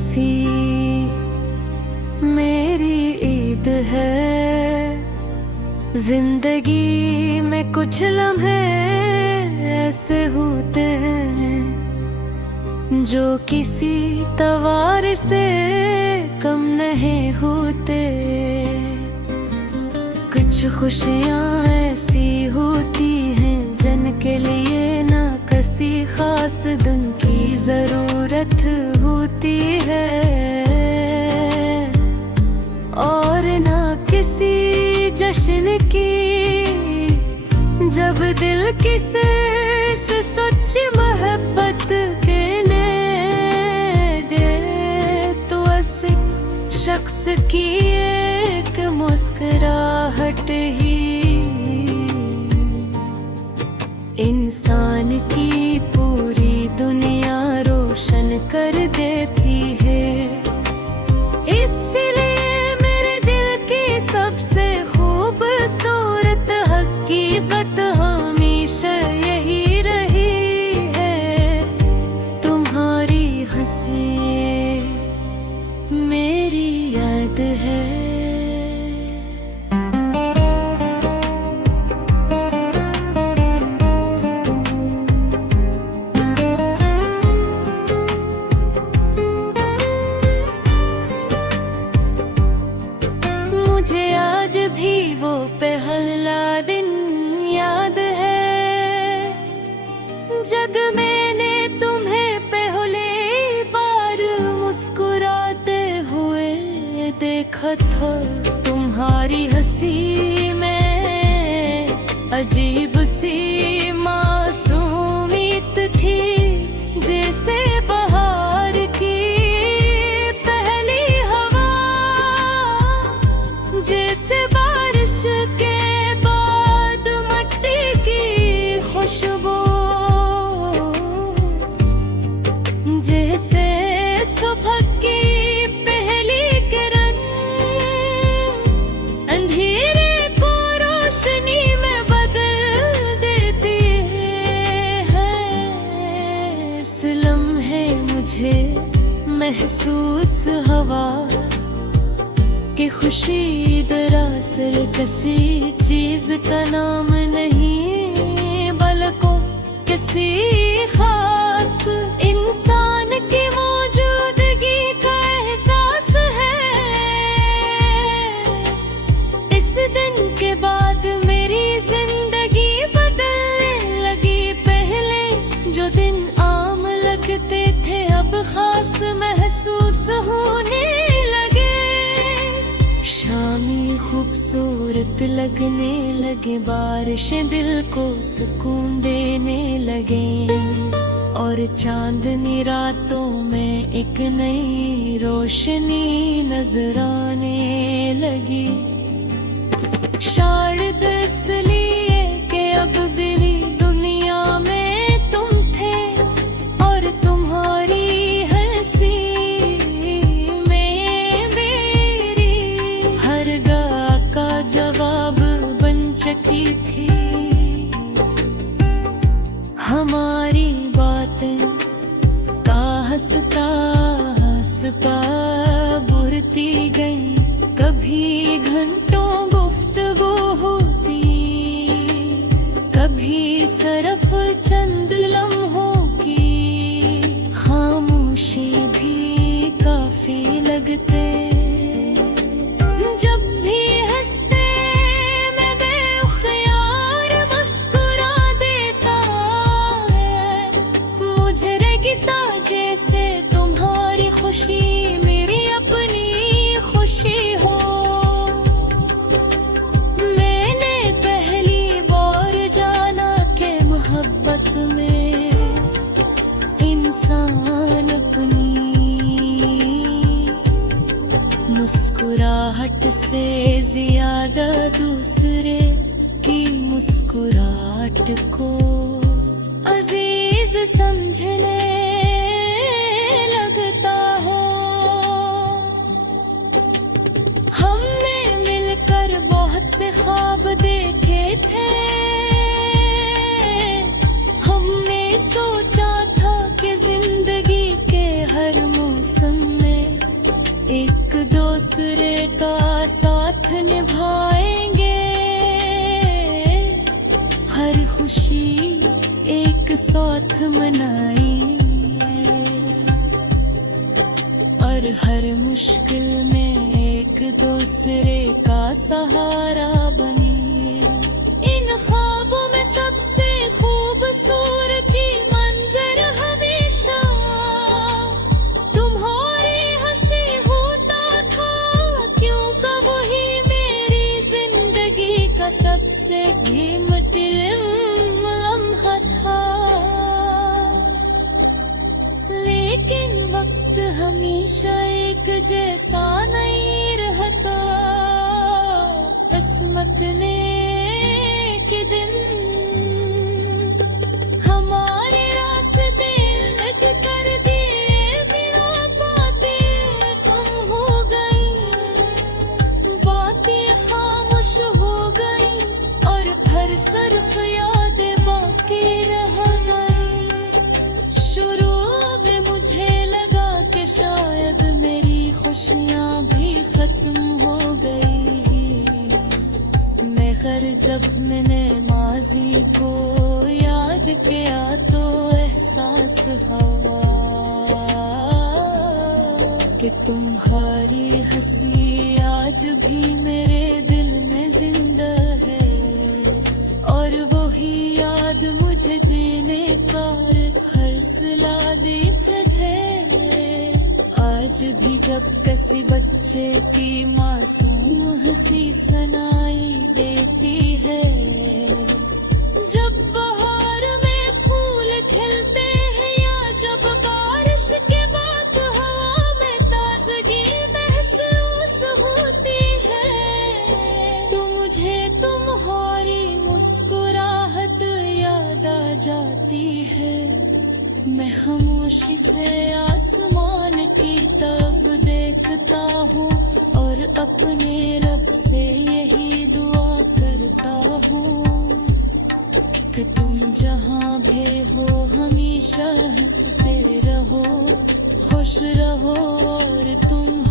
खुशी मेरी ईद है। जिंदगी में कुछ लम्हे ऐसे होते हैं जो किसी तवार से कम नहीं होते। कुछ खुशियाँ ऐसी होती हैं जिनके लिए ना किसी खास दिन की जरूरत होती है और ना किसी जश्न की। जब दिल किसी से सच्ची मोहब्बत कहने दे तो ऐसे शख्स की एक मुस्कुराहट ही इंसान की पूरी दुनिया रोशन कर देती है। इसलिए मेरे दिल की सबसे खूबसूरत हकीकत हमेशा यही रही है, तुम्हारी हंसी मेरी याद है। मुझे आज भी वो पहला दिन याद है जब मैंने तुम्हें पहली बार मुस्कुराते हुए देखा था। तुम्हारी हंसी में अजीब सी मासूमियत थी, जैसे बहार की पहली हवा, जैसे बारिश के बाद मिट्टी की खुशबू, जैसे सुबह की पहली किरण अंधेरे को रोशनी में बदल देती है। इस लम्हे मुझे महसूस हवा कि खुशी दरअसल किसी चीज का नाम नहीं बल्कि किसी खास इंसान की मौजूदगी का एहसास है। इस दिन के बाद मेरी जिंदगी बदलने लगी। पहले जो दिन आम लगते थे अब खास महसूस होने लगे। शामी खूबसूरत लगने लगे, बारिशें दिल को सुकून देने लगे और चांदनी रातों में एक नई रोशनी नजर आने लगी। शायद इसलिए कि अब मेरी दुनिया में तुम थे और तुम्हारी जवाब बन चुकी थी। हमारी बातें का हंसता हंसता बुरती गई। कभी घंटों गुफ्तगू होती, कभी सिर्फ चंद लम्हों की खामोशी भी काफी लगते। जब भी जैसे तुम्हारी खुशी मेरी अपनी खुशी हो। मैंने पहली बार जाना कि मोहब्बत में इंसान अपनी मुस्कुराहट से ज्यादा दूसरे की मुस्कुराहट को अजीज समझने लगता हो। हमने मिलकर बहुत से ख्वाब देखे थे। हमने सोचा था कि जिंदगी के हर मौसम में एक दूसरे का साथ निभाएंगे, हर खुशी एक साथ मनाएंगे, और हर मुश्किल में एक दूसरे का सहारा बनिए। इन ख्वाबों में सबसे खूबसूरत मंजर हमेशा तुम्हारी हंसी होता था, क्योंकि वही मेरी जिंदगी का सबसे कीमती लम्हा था। लेकिन वक्त हमेशा एक जैसा नहीं रहता, किस्मत ने के दिन हमारे रास्ते लग कर दिए, बिना बातें कम हो गई, बातें खामोश हो गई, और हर सरफ यादें बाकी रह गई। शुरू में मुझे लगा कि शायद मेरी खुशियाँ भी खत्म हो गई, मगर जब मैंने माजी को याद किया तो एहसास हुआ कि तुम्हारी हंसी आज भी मेरे दिल में जिंदा है, और वही याद मुझे जीने का हौसला देती है। आज भी जब किसी बच्चे की मासूम हंसी सुनाई देती है, जब बहार में फूल खिलते हैं, या जब बारिश के बाद हवा में ताजगी महसूस होती है, तो मुझे तुम्हारी मुस्कुराहट याद आ जाती है। मैं खामोशी से आसमान की तरफ देखता हूँ, और अपने रब से यही दुआ करता हूँ कि तुम जहाँ भी हो हमेशा हंसते रहो, खुश रहो, और तुम